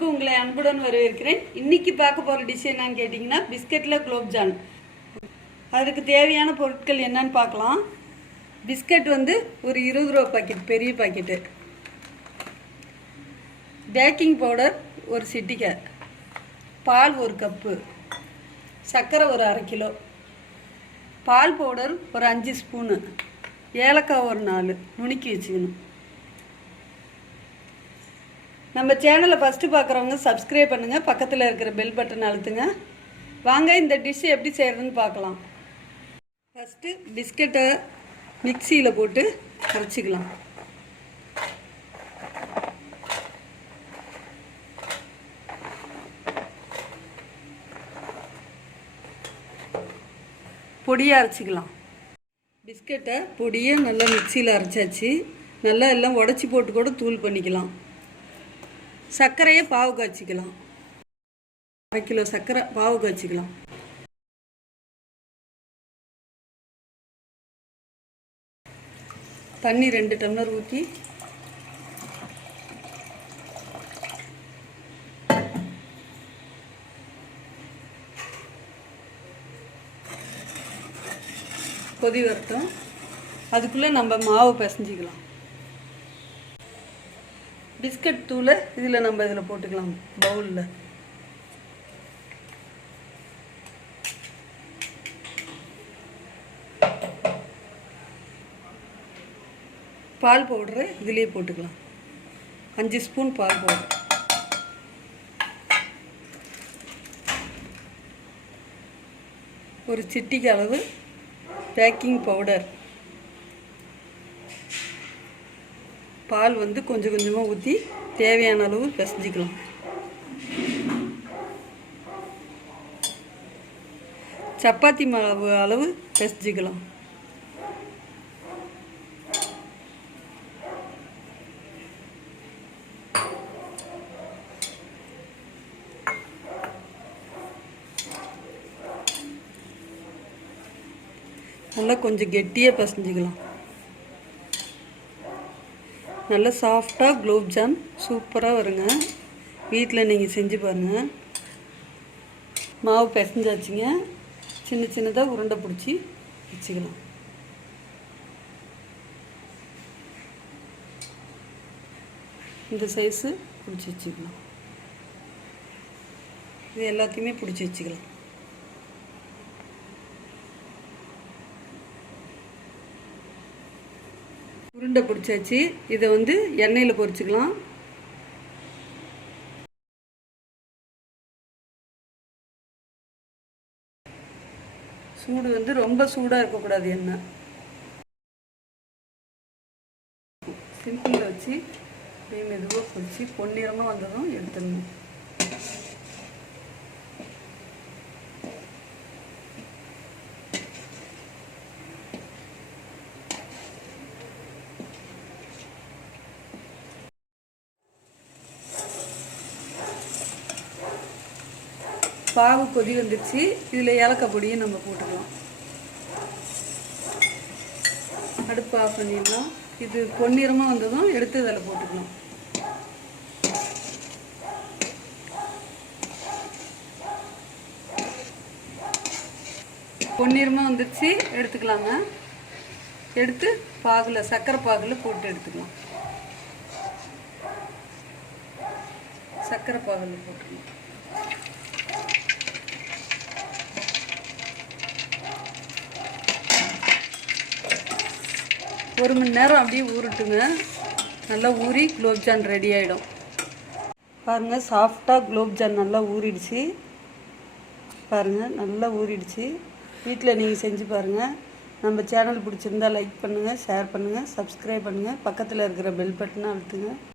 சேனலுக்கு உங்களை அன்புடன் வரவேற்கிறேன். இன்னைக்கு பார்க்க போகிற டிஷ் என்னன்னு கேட்டிங்கன்னா பிஸ்கட்டில் குலோப் ஜான். அதுக்கு தேவையான பொருட்கள் என்னன்னு பார்க்கலாம். பிஸ்கட் வந்து ஒரு 20 ரூபா பாக்கெட், பெரிய பாக்கெட்டு. பேக்கிங் பவுடர் ஒரு சிட்டிகை, பால் ஒரு கப்பு, சர்க்கரை ஒரு 1/2 கிலோ, பால் பவுடர் ஒரு 5 ஸ்பூனு, ஏலக்காய் ஒரு 4 நுணுக்கி வச்சுக்கணும். நம்ம சேனலை ஃபஸ்ட்டு பார்க்குறவங்க சப்ஸ்கிரைப் பண்ணுங்கள், பக்கத்தில் இருக்கிற பெல் பட்டன் அழுத்துங்க. வாங்க இந்த டிஷ்ஷு எப்படி செய்கிறதுன்னு பார்க்கலாம். ஃபஸ்ட்டு பிஸ்கட்டை மிக்சியில் போட்டு அரைச்சிக்கலாம். பொடியாக அரைச்சிக்கலாம். பிஸ்கட்டை பொடியை நல்லா மிக்சியில் அரைச்சாச்சு. நல்லா எல்லாம் உடச்சி போட்டு கூட தூள் பண்ணிக்கலாம். சர்க்கரையை பாவு காய்ச்சிக்கலாம். 1/2 கிலோ சர்க்கரை பாவு காய்ச்சிக்கலாம். தண்ணி 2 டம்ளர் ஊற்றி கொதி வரட்டும். அதுக்குள்ளே நம்ம மாவு பிசைஞ்சிக்கலாம். பிஸ்கட் தூளை இதில் நம்ம இதில் போட்டுக்கலாம். பவுலில் பால் பவுடரு இதிலே போட்டுக்கலாம். 5 ஸ்பூன் பால் பவுடர், ஒரு சிட்டிக்கு அளவு பேக்கிங் பவுடர். பால் வந்து கொஞ்சம் கொஞ்சமாக ஊற்றி தேவையான அளவு பிசைஞ்சிக்கலாம். சப்பாத்தி மாவு அளவு பிசைஞ்சிக்கலாம். நல்லா கொஞ்சம் கெட்டியாக பிசைஞ்சிக்கலாம். நல்லா சாஃப்டாக குலோப் ஜான் சூப்பராக வருங்க. வீட்டில் நீங்கள் செஞ்சு பாருங்கள். மாவு பிசைஞ்சாச்சுங்க. சின்ன சின்னதாக உருண்டை பிடிச்சி வச்சுக்கலாம். இந்த சைஸு பிடிச்சி வச்சுக்கலாம். இது எல்லாத்தையுமே பிடிச்சி வச்சுக்கலாம். உருண்டை பிடிச்சாச்சு. இதை வந்து எண்ணெயில் பொரிச்சுக்கலாம். சூடு வந்து ரொம்ப சூடாக இருக்கக்கூடாது. எண்ணெய் சிம்பிளில் வச்சு அப்படியே மெதுவாக பொரிச்சு பொன்னிறமாக வந்ததும் எடுத்துடணும். பாவு கொதி வந்துடுச்சு. இதில் ஏலக்காய் பொடியும் நம்ம போட்டுக்கலாம். அடுப்பு ஆஃப் பண்ணிடலாம். இது பொன்னிறமாக வந்ததும் எடுத்து அதில் போட்டுக்கலாம். பொன்னிறமாக வந்துடுச்சு, எடுத்துக்கலாங்க. எடுத்து பாகில், சர்க்கரை பாகில் போட்டு எடுத்துக்கலாம். சர்க்கரை பாகில் போட்டுக்கலாம். ஒரு மணி நேரம் அப்படியே ஊறட்டுங்க. நல்லா ஊறி குலோப் ஜான் ரெடி ஆகிடும். பாருங்கள், சாஃப்டாக குலோப் ஜான் நல்லா ஊறிடுச்சு. பாருங்கள், நல்லா ஊறிடுச்சு. வீட்டில் நீங்கள் செஞ்சு பாருங்கள். நம்ம சேனல் பிடிச்சிருந்தால் லைக் பண்ணுங்கள், ஷேர் பண்ணுங்கள், சப்ஸ்கிரைப் பண்ணுங்கள், பக்கத்தில் இருக்கிற பெல் பட்டனை அழுத்துங்க.